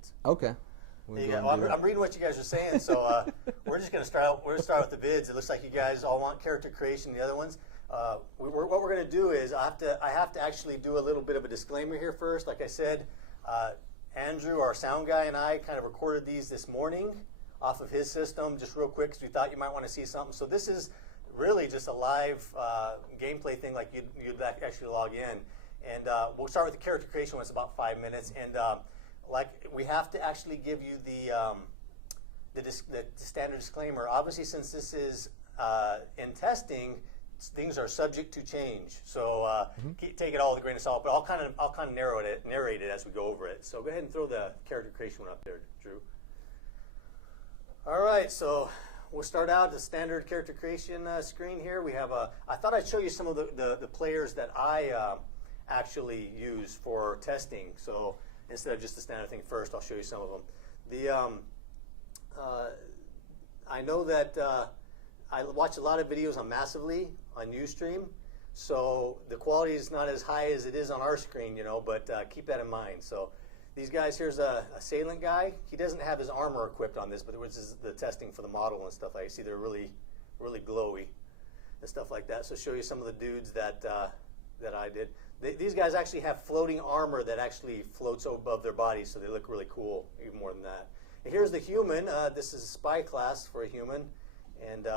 vids. Okay. Well, I'm reading what you guys are saying, so we're just going to start out. We're going to start with the vids. It looks like you guys all want character creation. The other ones. What we're going to do is I have to actually do a little bit of a disclaimer here first. Like I said, Andrew, our sound guy, and I kind of recorded these this morning off of his system, just real quick, because we thought you might want to see something. So this is really just a live gameplay thing, like you'd actually log in. And we'll start with the character creation when it's about 5 minutes. And like we have to actually give you the standard disclaimer. Obviously, since this is in testing, things are subject to change. So take it all with a grain of salt. But I'll kind of narrate it as we go over it. So go ahead and throw the character creation one up there, Drew. All right, so we'll start out the standard character creation screen here. We have I thought I'd show you some of the players that I actually use for testing. So instead of just the standard thing first, I'll show you some of them. I know that I watch a lot of videos on Massively on Ustream, so the quality is not as high as it is on our screen, but keep that in mind. So these guys, here's a assailant guy. He doesn't have his armor equipped on this, but this is the testing for the model and stuff. I see they're really, really glowy and stuff like that. So show you some of the dudes that I did. These guys actually have floating armor that actually floats above their bodies, so they look really cool, even more than that. And here's the human. This is a spy class for a human, and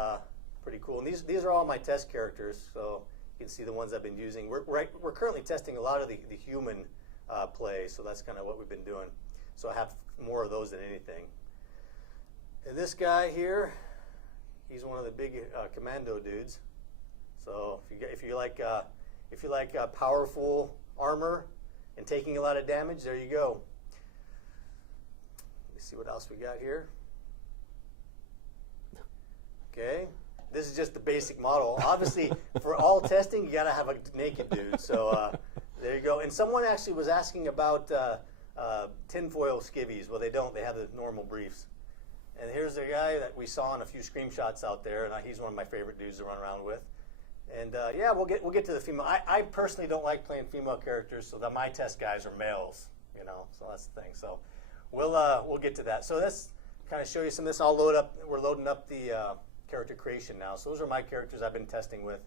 pretty cool. And these are all my test characters, so you can see the ones I've been using. We're currently testing a lot of the human play, so that's kind of what we've been doing. So I have more of those than anything. And this guy here, he's one of the big commando dudes. So if you like powerful armor and taking a lot of damage, there you go. Let's see what else we got here. Okay, this is just the basic model. Obviously, for all testing, you got to have a naked dude. So there you go. And someone actually was asking about tinfoil skivvies. Well, they don't. They have the normal briefs. And here's the guy that we saw in a few screenshots out there, and he's one of my favorite dudes to run around with. And yeah, we'll get to the female. I personally don't like playing female characters, so that my test guys are males. So that's the thing. So we'll get to that. So let's kind of show you some of this. I'll load up. We're loading up the character creation now. So those are my characters I've been testing with.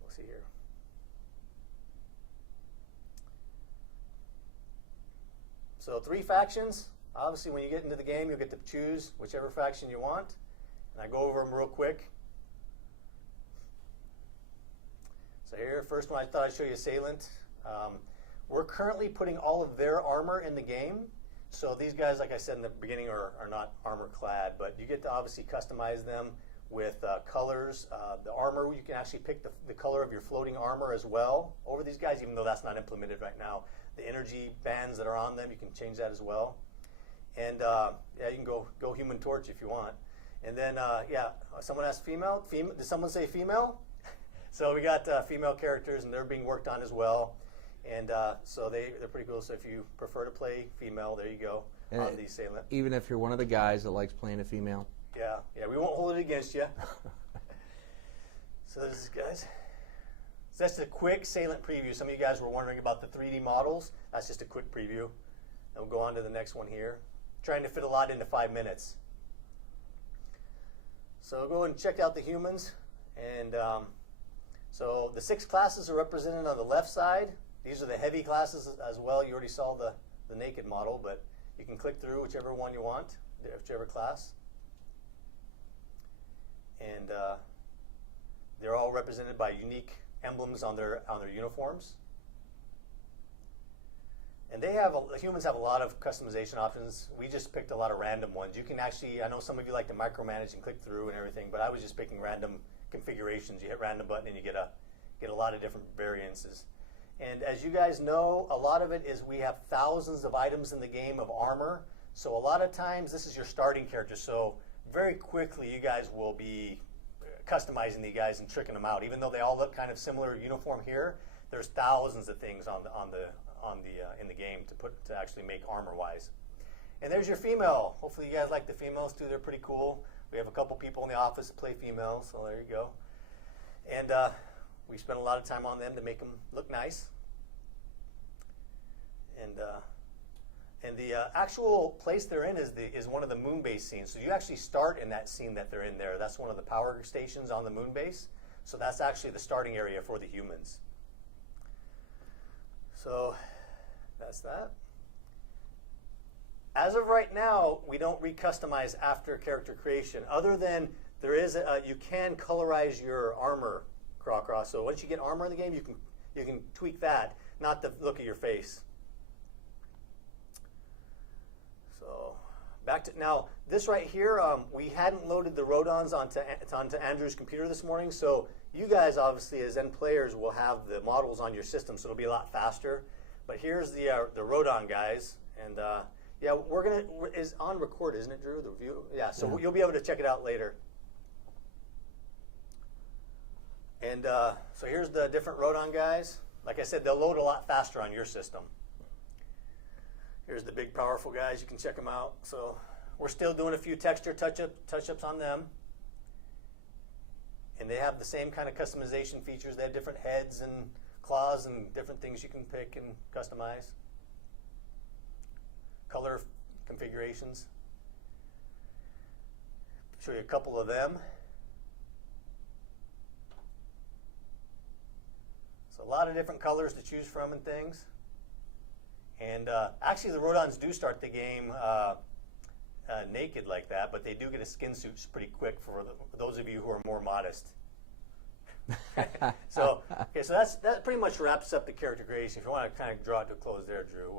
We'll see here. So 3 factions. Obviously, when you get into the game, you'll get to choose whichever faction you want. And I go over them real quick. So here, first one, I thought I'd show you Assailant. We're currently putting all of their armor in the game. So these guys, like I said in the beginning, are not armor clad, but you get to obviously customize them with colors. The armor, you can actually pick the color of your floating armor as well over these guys, even though that's not implemented right now. The energy bands that are on them, you can change that as well. And yeah, you can go Human Torch if you want. And then, yeah, someone asked female. Did someone say female? So we got female characters, and they're being worked on as well. And so they're pretty cool. So if you prefer to play female, there you go on the Assailant. Even if you're one of the guys that likes playing a female. Yeah, we won't hold it against you. So this is guys. So that's a quick Assailant preview. Some of you guys were wondering about the 3D models. That's just a quick preview. And we'll go on to the next one here. Trying to fit a lot into 5 minutes. So go and check out the humans. And so the 6 classes are represented on the left side. These are the heavy classes as well. You already saw the naked model, but you can click through whichever one you want, whichever class. And they're all represented by unique emblems on their uniforms. And the humans have a lot of customization options. We just picked a lot of random ones. You can actually, I know some of you like to micromanage and click through and everything, but I was just picking random configurations. You hit random button and you get a lot of different variances. And as you guys know, a lot of it is we have thousands of items in the game of armor. So a lot of times this is your starting character. So very quickly you guys will be customizing these guys and tricking them out. Even though they all look kind of similar uniform here, there's thousands of things in the game to actually make armor-wise. And there's your female. Hopefully you guys like the females too. They're pretty cool. We have a couple people in the office that play females, so there you go. And we spent a lot of time on them to make them look nice. And And the actual place they're in is one of the moon base scenes. So you actually start in that scene that they're in there. That's one of the power stations on the moon base. So that's actually the starting area for the humans. So that's that. As of right now, we don't recustomize after character creation, other than there is you can colorize your armor, Cross. So once you get armor in the game, you can tweak that, not the look of your face. So back to now, this right here, we hadn't loaded the Rodons onto Andrew's computer this morning, so you guys obviously as end players will have the models on your system, so it'll be a lot faster. But here's the Rodon guys, and yeah, is on record, isn't it, Drew? The review, yeah. So you'll be able to check it out later. And so here's the different Rodon guys. Like I said, they'll load a lot faster on your system. Here's the big, powerful guys. You can check them out. So we're still doing a few texture touch-ups on them. And they have the same kind of customization features. They have different heads and claws and different things you can pick and customize. Color configurations. Show you a couple of them. So a lot of different colors to choose from and things. And actually the Rodons do start the game naked like that, but they do get a skin suit pretty quick for those of you who are more modest. So that pretty much wraps up the character creation. If you want to kind of draw it to a close there, Drew,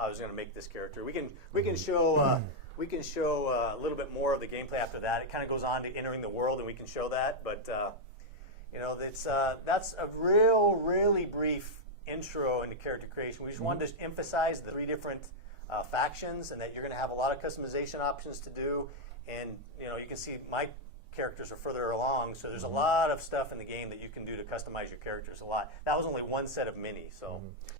I was going to make this character. We can show a little bit more of the gameplay after that. It kind of goes on to entering the world, and we can show that. But you know, that's a really brief intro into character creation. We just wanted to emphasize the 3 different factions, and that you're going to have a lot of customization options to do. And you know, you can see my characters are further along, so there's a lot of stuff in the game that you can do to customize your characters. A lot. That was only one set of many. So.